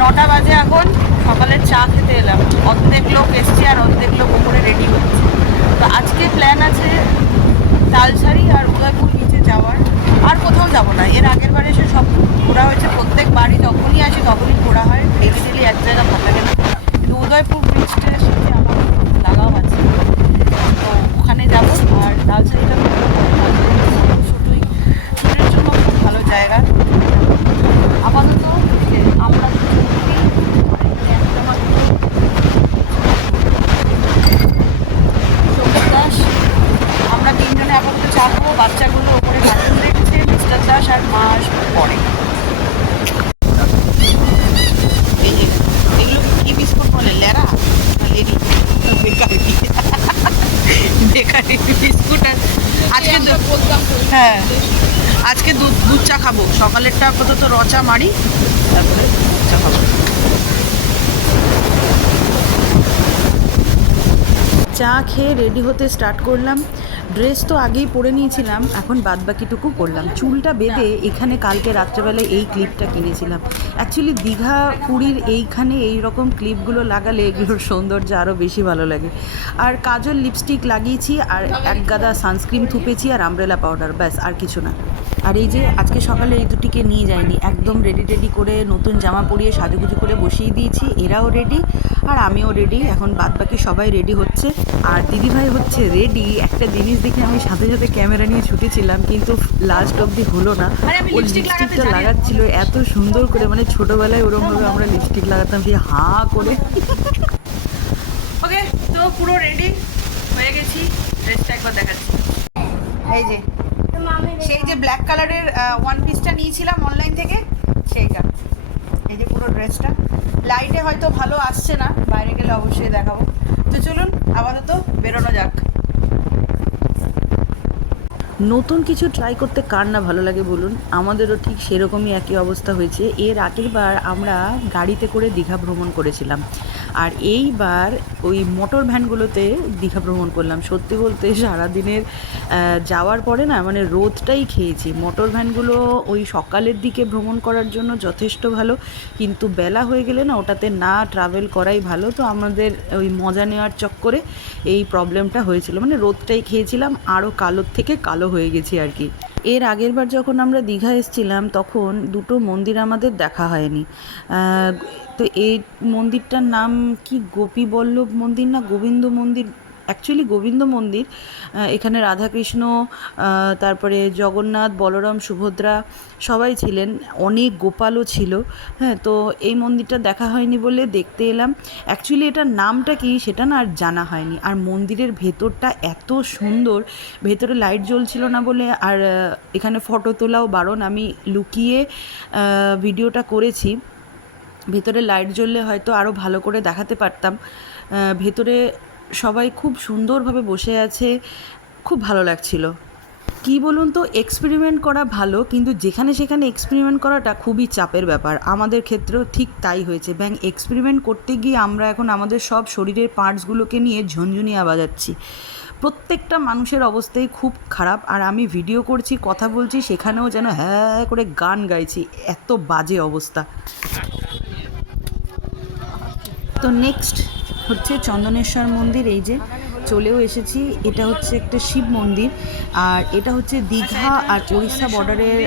নটা বাজে এখন, সকালে চা খেতে এলাম। অর্ধেক লোক এসছে আর অর্ধেক লোক ওপরে রেডি হচ্ছে। তো আজকে প্ল্যান আছে তালসারি আর উদয়পুর নিচে যাওয়ার। আর কোথাও যাব না। এর আগের বারে এসে সব ঘোরা হয়েছে। প্রত্যেক বাড়ি যখনই আসি তখনই ঘোরা হয়। ডেলি ডেলি এক জায়গা ভালো লাগে না। উদয়পুর ব্রিজটার সাথে আমার খুব লাগাও আছে তো ওখানে যাব আর তালসারিটা শুধুই শুটের জন্য খুব ভালো জায়গা আপাতত যে আমরা সৌমিক দাস আমরা তিনজনে আপাতত চাপবো বাচ্চাগুলো ওপরে কার্টুন দেখছে মিস্টার দাস আর মা আসবে পরে এই যে, এগুলো কি বিস্কুট বলে লেরা না লেডি বেকারি বেকারি বিস্কুট আর আজকে দু- হ্যাঁ আজকে দুধ দুধ চা খাব। সকালেরটা আপাতত রচা মারি তারপরে চা খাব। চা খেয়ে রেডি হতে স্টার্ট করলাম। ড্রেস তো আগেই পরে নিয়েছিলাম, এখন বাদ বাকিটুকু করলাম। চুলটা বেঁধে এখানে কালকে রাত্রেবেলায় এই ক্লিপটা কিনেছিলাম। অ্যাকচুয়ালি দীঘা পুরীর এইখানে এই রকম ক্লিপগুলো লাগালে এগুলোর সৌন্দর্য আরও বেশি ভালো লাগে। আর কাজল লিপস্টিক লাগিয়েছি, আর এক গাদা সানস্ক্রিন থুপেছি, আর আমব্রেলা পাউডার ব্যাস, আর কিছু না। আর এই যে আজকে সকালে এই দুটিকে নিয়ে যায়নি একদম রেডি টেডি করে নতুন জামা পরিয়ে সাজুগুজু করে বসিয়ে দিয়েছি, এরাও রেডি আর আমিও রেডি এখন বাদ বাকি সবাই রেডি হচ্ছে। আর দিদিভাই হচ্ছে রেডি একটা জিনিস দেখে আমি সাথে সাথে ক্যামেরা নিয়ে ছুটেছিলাম কিন্তু লাস্ট অবধি হলো না। ও লিপস্টিকটা লাগাচ্ছিল এত সুন্দর করে মানে ছোটবেলায় ওরকমভাবে আমরা লিপস্টিক লাগাতাম সেই হাঁ করে। ওকে তো পুরো রেডি হয়ে গেছি ড্রেসটা একবার দেখাচ্ছি। এই যে সেই যে ব্ল্যাক কালারের ওয়ান পিসটা নিয়েছিলাম অনলাইন থেকে সেইটা। এই যে পুরো ড্রেসটা লাইটে হয়তো ভালো আসছে না বাইরে গেলে অবশ্যই দেখাবো। তো চলুন আপাতত বেরোনো যাক। নতুন কিছু ট্রাই করতে কার না ভালো লাগে বলুন? আমাদেরও ঠিক সেরকমই একই অবস্থা হয়েছে। এর আগের বার আমরা গাড়িতে করে দীঘা ভ্রমণ করেছিলাম। আর এইবার ওই মোটর ভ্যানগুলোতে দীঘা ভ্রমণ করলাম। সত্যি বলতে সারাদিনের যাওয়ার পরে না মানে রোদটাই খেয়েছি। মোটর ভ্যানগুলো ওই সকালের দিকে ভ্রমণ করার জন্য যথেষ্ট ভালো, কিন্তু বেলা হয়ে গেলে না ওটাতে না ট্রাভেল করাই ভালো। তো আমাদের ওই মজা নেওয়ার চক্করে এই প্রবলেমটা হয়েছিল। মানে রোদটাই খেয়েছিলাম আরও কালোর থেকে কালো হয়ে গেছি আর কি। এর আগের বার যখন আমরা দীঘা এসছিলাম, তখন দুটো মন্দির আমাদের দেখা হয়নি। তো এই মন্দিরটার নাম কি গোপীবল্লভ মন্দির না গোবিন্দ মন্দির? অ্যাকচুয়ালি গোবিন্দ মন্দির এখানে রাধাকৃষ্ণ তারপরে জগন্নাথ, বলরাম, সুভদ্রা সবাই ছিলেন, অনেক গোপালও ছিল। হ্যাঁ তো এই মন্দিরটা দেখা হয়নি বলে দেখতে এলাম। অ্যাকচুয়ালি এটার নামটা কি সেটা না আর জানা হয়নি। আর মন্দিরের ভেতরটা এত সুন্দর, ভেতরে লাইট জ্বলছিল না বলে, আর এখানে ফটো তোলাও বারণ। আমি লুকিয়ে ভিডিওটা করেছি। ভেতরে লাইট জ্বললে হয়তো আরও ভালো করে দেখাতে পারতাম। ভেতরে সবাই খুব সুন্দরভাবে বসে আছে, খুব ভালো লাগছিল। কি বলুন তো এক্সপেরিমেন্ট করা ভালো, কিন্তু যেখানে সেখানে এক্সপেরিমেন্ট করাটা খুবই চাপের ব্যাপার। আমাদের ক্ষেত্রেও ঠিক তাই হয়েছে। ব্যাং এক্সপেরিমেন্ট করতে গিয়ে আমরা এখন আমাদের সব শরীরের পার্টসগুলোকে নিয়ে ঝনঝনিয়া বাজাচ্ছি। প্রত্যেকটা মানুষের অবস্থাই খুব খারাপ, আর আমি ভিডিও করছি, কথা বলছি, সেখানেও যেন হ্যাঁ করে গান গাইছি। এত বাজে অবস্থা। তো নেক্সট হচ্ছে চন্দনেশ্বর মন্দির, এই যে চলেও এসেছি। এটা হচ্ছে একটা শিব মন্দির, আর এটা হচ্ছে দীঘা আর উড়িষ্যা বর্ডারের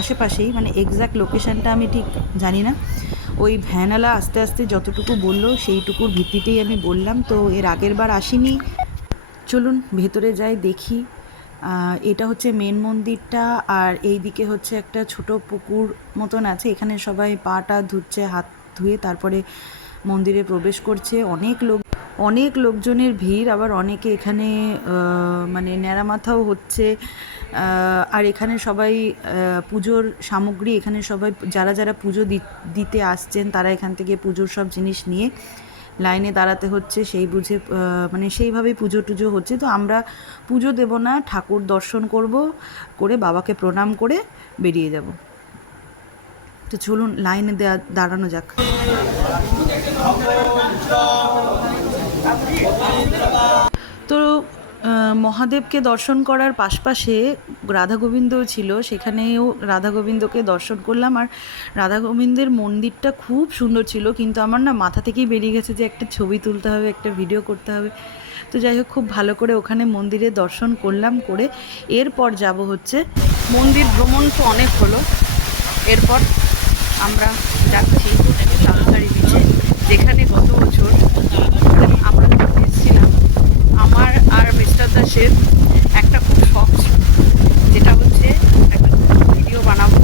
আশেপাশেই মানে এক্স্যাক্ট লোকেশানটা আমি ঠিক জানি না। ওই ভ্যানালা আস্তে আস্তে যতটুকু বলল, সেইটুকুর ভিত্তিতেই আমি বললাম। তো এর আগের বার আসিনি। চলুন ভেতরে যাই, দেখি। এটা হচ্ছে মেন মন্দিরটা, আর এই দিকে হচ্ছে একটা ছোট পুকুর মতন আছে। এখানে সবাই পাটা ধুচ্ছে, হাত ধুয়ে তারপরে মন্দিরে প্রবেশ করছে। অনেক লোক, অনেক লোকজনের ভিড়। আবার অনেকে এখানে মানে ন্যাড়া মাথাও হচ্ছে আর এখানে সবাই পুজোর সামগ্রী এখানে সবাই, যারা যারা পুজো দিতে আসছেন, তারা এখান থেকে পুজোর সব জিনিস নিয়ে লাইনে দাঁড়াতে হচ্ছে। সেই বুঝে মানে সেইভাবেই পুজো টুজো হচ্ছে। তো আমরা পুজো দেব না, ঠাকুর দর্শন করব, করে বাবাকে প্রণাম করে বেরিয়ে যাব। তো চলুন লাইনে দেয়া- দাঁড়ানো যাক। তো মহাদেবকে দর্শন করার পাশপাশে রাধা গোবিন্দও ছিল, সেখানেও রাধা গোবিন্দকে দর্শন করলাম। আর রাধা গোবিন্দের মন্দিরটা খুব সুন্দর ছিল, কিন্তু আমার না মাথা থেকেই বেরিয়ে গেছে যে একটা ছবি তুলতে হবে, একটা ভিডিও করতে হবে। তো যাই হোক, খুব ভালো করে ওখানে মন্দিরে দর্শন করলাম করে এরপর যাব হচ্ছে মন্দির ভ্রমণ তো অনেক হলো। এরপর আমরা যাচ্ছি তালসারি বিচে যেখানে গত বছর আমরা ঘুরতে এসেছিলাম, আমার আর মিস্টার দাসের একটা খুব শখ ছিল, যেটা হচ্ছে একটা ভিডিও বানাবো।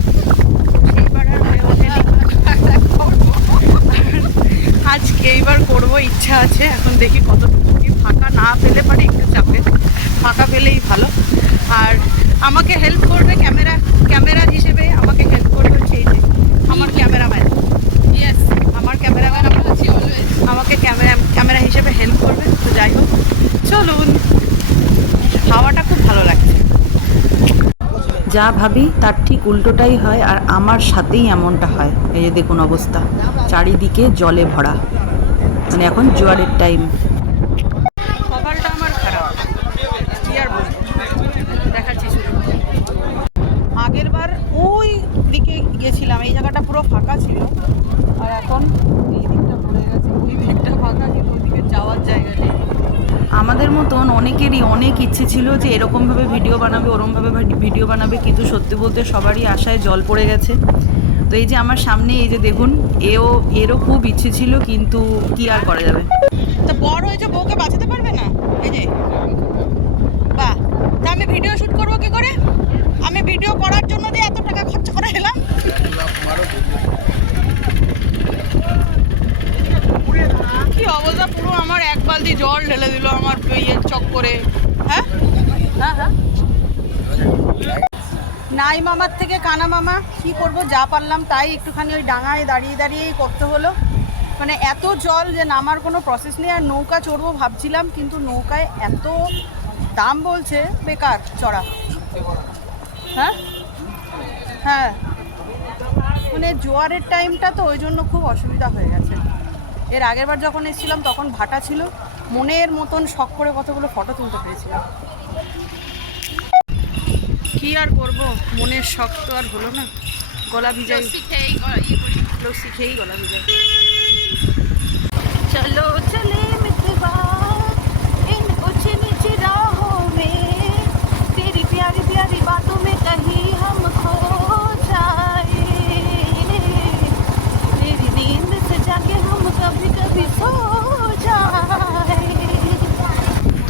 সেইবার আজকে এইবার করব, ইচ্ছা আছে। এখন দেখি কতটুকু কি ফাঁকা না পেলে পারি একটু চাপে। ফাঁকা পেলেই ভালো। আর আমাকে হেল্প করবে ক্যামেরা ক্যামেরা হিসেবে আমাকে হেল্প করবে হচ্ছে এই যে আমার ক্যামেরাম্যান। Yes, আমার ক্যামেরাম্যান আমরা আছি. আমাকে ক্যামেরা ক্যামেরা হিসেবে হেল্প করবে তো যাই হোক। চলুন হাওয়াটা খুব ভালো লাগছে। যা ভাবি তার ঠিক উল্টোটাই হয় আর আমার সাথেই এমনটা হয়। এই যে দেখুন অবস্থা চারিদিকে জলে ভরা। মানে এখন জোয়ারের টাইম সকালটা আমার খারাপ কি আর বলব দেখাচ্ছি শুরু আগের বার ওই দিকে গেছিলাম এই জায়গাটা পুরো ফাঁকা ছিল আর এখন এই দিকটা ভরে গেছে ওই দিকটা ফাঁকা কিন্তু ওইদিকে যাওয়ার জায়গা নেই আমাদের মতন অনেকেরই অনেক ছিল যে এরকমভাবে ভিডিও বানাবে, ওরমভাবে ভিডিও বানাবে, কিন্তু সত্যি বলতে সবারই আশায় জল পড়ে গেছে। তো এই যে আমার সামনে, এই যে দেখুন, এও, এরও খুব ইচ্ছে ছিল, কিন্তু কি আর করা যাবে? তো বড় হয়েছে, বউকে বাঁচাতে পারবে না? এই যে। বাহ। তা আমি ভিডিও শুট করব কি করে? আমি ভিডিও করার জন্য দিয়ে এত টাকা খরচা করে এলাম? কি অবস্থা, পুরো আমার এক বালতি জল ঢেলে দিল আমার চক্করে হ্যাঁ? হ্যাঁ হ্যাঁ। নাই মামার থেকে কানা মামা, কি করব, যা পারলাম তাই একটুখানি ওই ডাঙায় দাঁড়িয়ে দাঁড়িয়েই করতে হলো। মানে এত জল যে নামার কোনো প্রসেস নেই, আর নৌকা চড়বো ভাবছিলাম, কিন্তু নৌকায় এত দাম বলছে, বেকার চড়া। হ্যাঁ? হ্যাঁ। মানে জোয়ারের টাইমটা তো ওই জন্য খুব অসুবিধা হয়ে গেছে। এর আগের বার যখন এসেছিলাম, তখন ভাটা ছিল। মনের মতন শখ করে কতগুলো ফটো তুলতে পেরেছিলাম। কি আর করব? মনের শখ তো আর হলো না। গলা ভিজাই। লস্যি খেয়েই গলা ভিজাই। চলো চলে प्यारी प्यारी बातों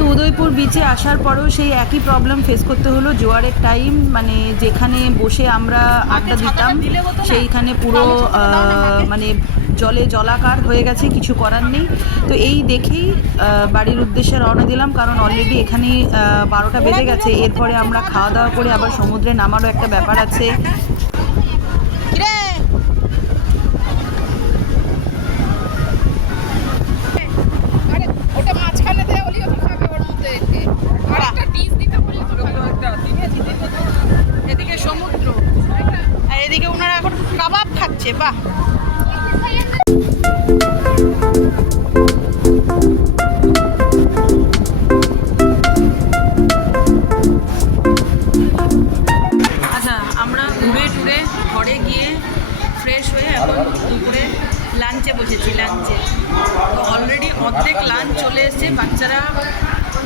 তো উদয়পুর বিচে আসার পরেও সেই একই প্রবলেম ফেস করতে হলো। জোয়ারের টাইম মানে যেখানে বসে আমরা আড্ডা দিতাম সেইখানে পুরো মানে জলে জলাকার হয়ে গেছে কিছু করার নেই। তো এই দেখেই বাড়ির উদ্দেশ্যে রওনা দিলাম কারণ অলরেডি এখানে বারোটা বেজে গেছে। এরপরে আমরা খাওয়া দাওয়া করে আবার সমুদ্রে নামারও একটা ব্যাপার আছে। খাচ্ছে বাহ। আচ্ছা আমরা ঘুরে টুরে ঘরে গিয়ে ফ্রেশ হয়ে এখন দুপুরে লাঞ্চে বসেছি লাঞ্চে তো অলরেডি অর্ধেক লাঞ্চ চলে এসেছে, বাচ্চারা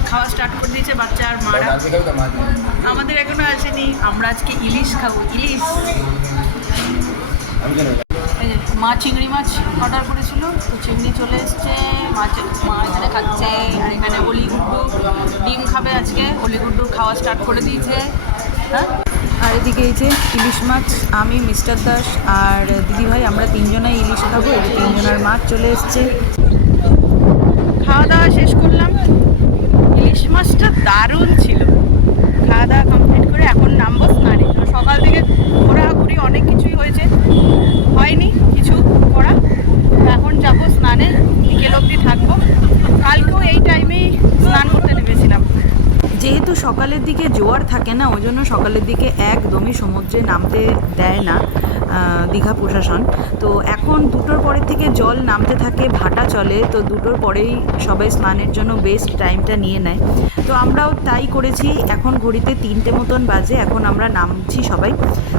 খাওয়া স্টার্ট করে দিয়েছে, বাচ্চা আর মারা। আমাদের এখনও আসেনি, আমরা আজকে ইলিশ খাব, ইলিশ। মা চিংড়ি মাছ অর্ডার করেছিল, তো চিংড়ি চলে এসছে। মাছ মা এখানে খাচ্ছে। আর এখানে অলি গুড্ডু ডিম খাবে আজকে। অলি গুড্ডু খাওয়া স্টার্ট করে দিয়েছে। হ্যাঁ? আর এদিকে এই যে ইলিশ মাছ, আমি, মিস্টার দাস আর দিদিভাই, আমরা তিনজনাই ইলিশ খাব। তিনজনের মাছ চলে এসছে। খাওয়া দাওয়া শেষ করলাম। ইলিশ মাছটা দারুণ ছিল। খাওয়া দাওয়া কমপ্লিট করে এখন নামবো স্নানে। সকাল থেকে ঘোরাঘুরি অনেক কিছুই হয়েছে। হয়নি কিছু করা। এখন যাব স্নানে বিকেল অবধি থাকব কালকেও এই টাইমেই স্নান করতে নেমেছিলাম যেহেতু সকালের দিকে জোয়ার থাকে না, ওই জন্য সকালের দিকে একদমই সমুদ্রে নামতে দেয় না দীঘা প্রশাসন। তো এখন দুটোর পরের থেকে জল নামতে থাকে, ভাটা চলে, তো দুটোর পরেই সবাই স্নানের জন্য বেস্ট টাইমটা নিয়ে নেয়। তো আমরাও তাই করেছি, এখন ঘড়িতে তিনটে মতন বাজে, এখন আমরা নামছি সবাই।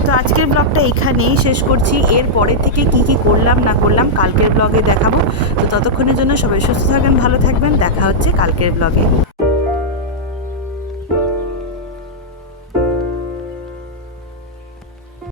তো আজকের ব্লগটা এখানেই শেষ করছি। এর পরের থেকে কি কি করলাম, না করলাম, কালকের ব্লগে দেখাবো। তো ততক্ষণের জন্য সবাই সুস্থ থাকবেন ভালো থাকবেন। দেখা হচ্ছে কালকের ব্লগে